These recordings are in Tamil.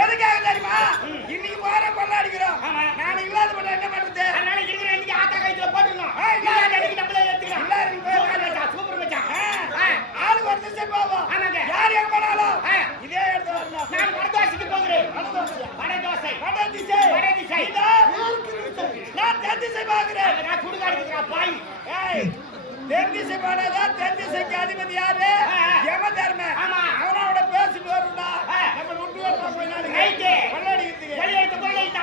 எதுக்காக தெரியுமா? இன்னைக்கு போற கொள்ள அடிக்கிறோம் நான் இல்லாத பண்ண என்ன பண்றது? அதனால இருக்கிற இன்னைக்கு ஆத்தா கைத்துல போட்டுக்கணும். நம்மளே எடுத்துக்கலாம். சூப்பர் மச்சான் ஒரு திசை போவோம். யார் எங்க போனாலும் இதே இடத்துல வரணும் நான் வடதோசைக்கு போகிறேன். நான் தென்திசை போகிறேன் நான் குடுக்காடுக்கிறேன் பாய். தென்திசை போனாதான் தென்திசைக்கு அதிபதி யாரு? கொள்ளையிட்டு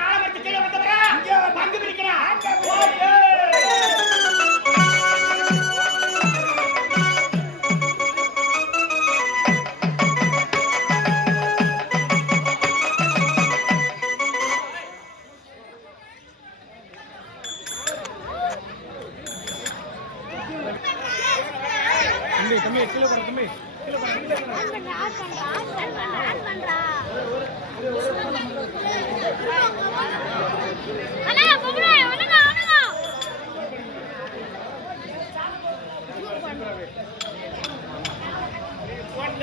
ஆலமரத்து கீழே வந்தவரா? பங்கு பிரிக்கிறான்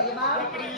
எப்படி?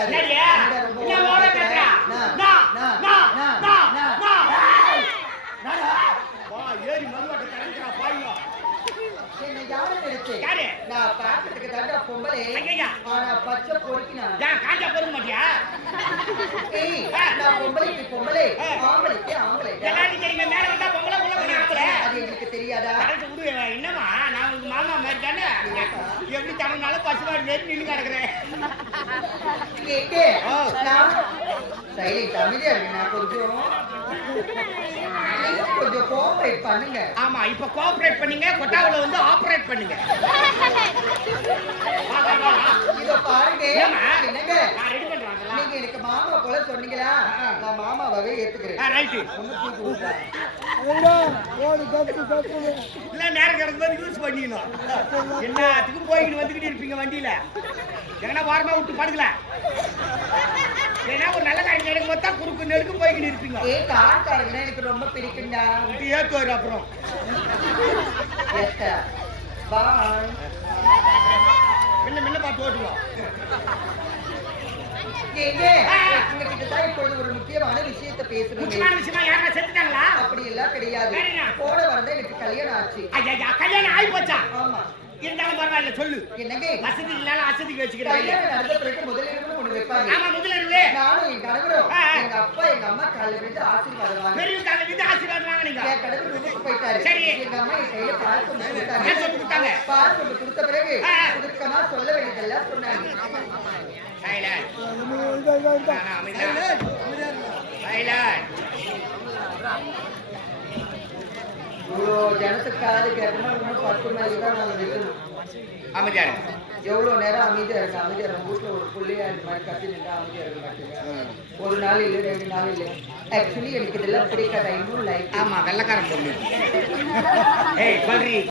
பிடிக்கவே யாரு? நான் பார்க்கறதுக்கு தாண்டா பொம்பளை. ஐயையா. ஆனா பச்சை பொறுக்கினா. ஏன் காஞ்சா பொறுக்க மாட்டியா? ஏய் நான் பொம்பளைக்கு பொம்பளை. ஆம்பளைக்கு ஆம்பளை. எல்லாரும் தெரியுங்க மேல வந்தா பொம்பளை உள்ள போனா ஆம்பளை. அது எனக்கு தெரியாதா? கரெக்ட் விடு நான் உங்க மாமா மாதிரி தானே? எப்படி தமிழ்னாலும் பசுமாடு மாரி நின்று கிடக்குறேன். கேக்கே. ஆ. நான் சைலண்ட் அமைதியா இருக்கு நான் கொஞ்சம் நீங்க கொஞ்சம் கோஆபரேட் பண்ணுங்க. ஆமா இப்ப கோஆபரேட் பண்ணீங்க கொட்டாவுல வந்து ஆபரேட் பண்ணுங்க. இதோ பாருங்க? என்னங்க. நீங்க எனக்கு மாமா போல சொன்னீங்களா? நான் மாமாவே ஏத்துக்கிறேன். இல்ல நேரம் கிடக்கும்போது யூஸ் பண்ணிக்கணும் எல்லாத்துக்கும் போய்கிட்டு வந்துகிட்டு இருப்பீங்க வண்டியில. எங்கன்னா வாரமா விட்டு படுக்கல. ஏன்னா ஒரு நல்ல காரியம் நடக்கும் போது தான் குறுக்கு நெருக்கு போய்கிட்டு இருப்பீங்க ஏ எனக்கு ரொம்ப பிடிக்கும்டா. விட்டு ஏத்துவாரு அப்புறம்? Yes boy. முன்ன முன்ன பார்த்து ஓட்டுவோம் ஒரு முக்கியமான விஷயத்தை பேசணும். முக்கியமான விஷயமா யாரா செத்துட்டாங்களா? அப்படி எல்லாம் கிடையாது? போன வரதான் எனக்கு கல்யாணம் ஆச்சு. கல்யாணம் ஆகி போச்சா? ஆமா. இருந்தாலும் பரவாயில்ல சொல்லு. என்னங்க? வசதி இல்லாத அசதிக்கு வச்சுக்கிறேன். கல்யாணம் ஒண்ணு வைப்பாங்க ஆமா முதலருவே. நானும் என் கணவரும். எங்க அப்பா எங்க அம்மா காலையில விழுந்து ஆசீர்வாதம் வாங்க பெரிய கால விட்டு ஆசீர்வாதம் வாங்கினீங்க என் கணவர் வீட்டுக்கு போயிட்டாரு. சரி. எங்க அம்மா என் கையில பால் கொண்டு கொடுத்தாங்க. சொல்லி கொடுத்தாங்க. பால் கொண்டு கொடுத்த பிறகு. சுருக்கமா சொல்ல வேண்டியதெல்லாம் சொன்னாங்க. சைலண்ட் சைலண்ட் இவ்வளோ ஜனத்துக்காவது கேட்டோம்னா இன்னும் பத்து மணிக்கு தான் நாங்க நிற்கணும். அமைதியா இருங்க. எவ்வளவு நேரம் அமைதியா இருக்கு? அமைதியா இருக்கு வீட்டுல ஒரு புள்ளையா இந்த மாதிரி கத்தி நின்றா அமைதியா இருக்க மாட்டேங்க ஒரு நாள் இல்லை ரெண்டு நாள் இல்லை. ஆக்சுவலி எனக்கு இதெல்லாம் பிடிக்காத? இன்னும் லைக் ஆமா வெள்ளக்காரன் பொண்ணு. ஏய் சொல்றி.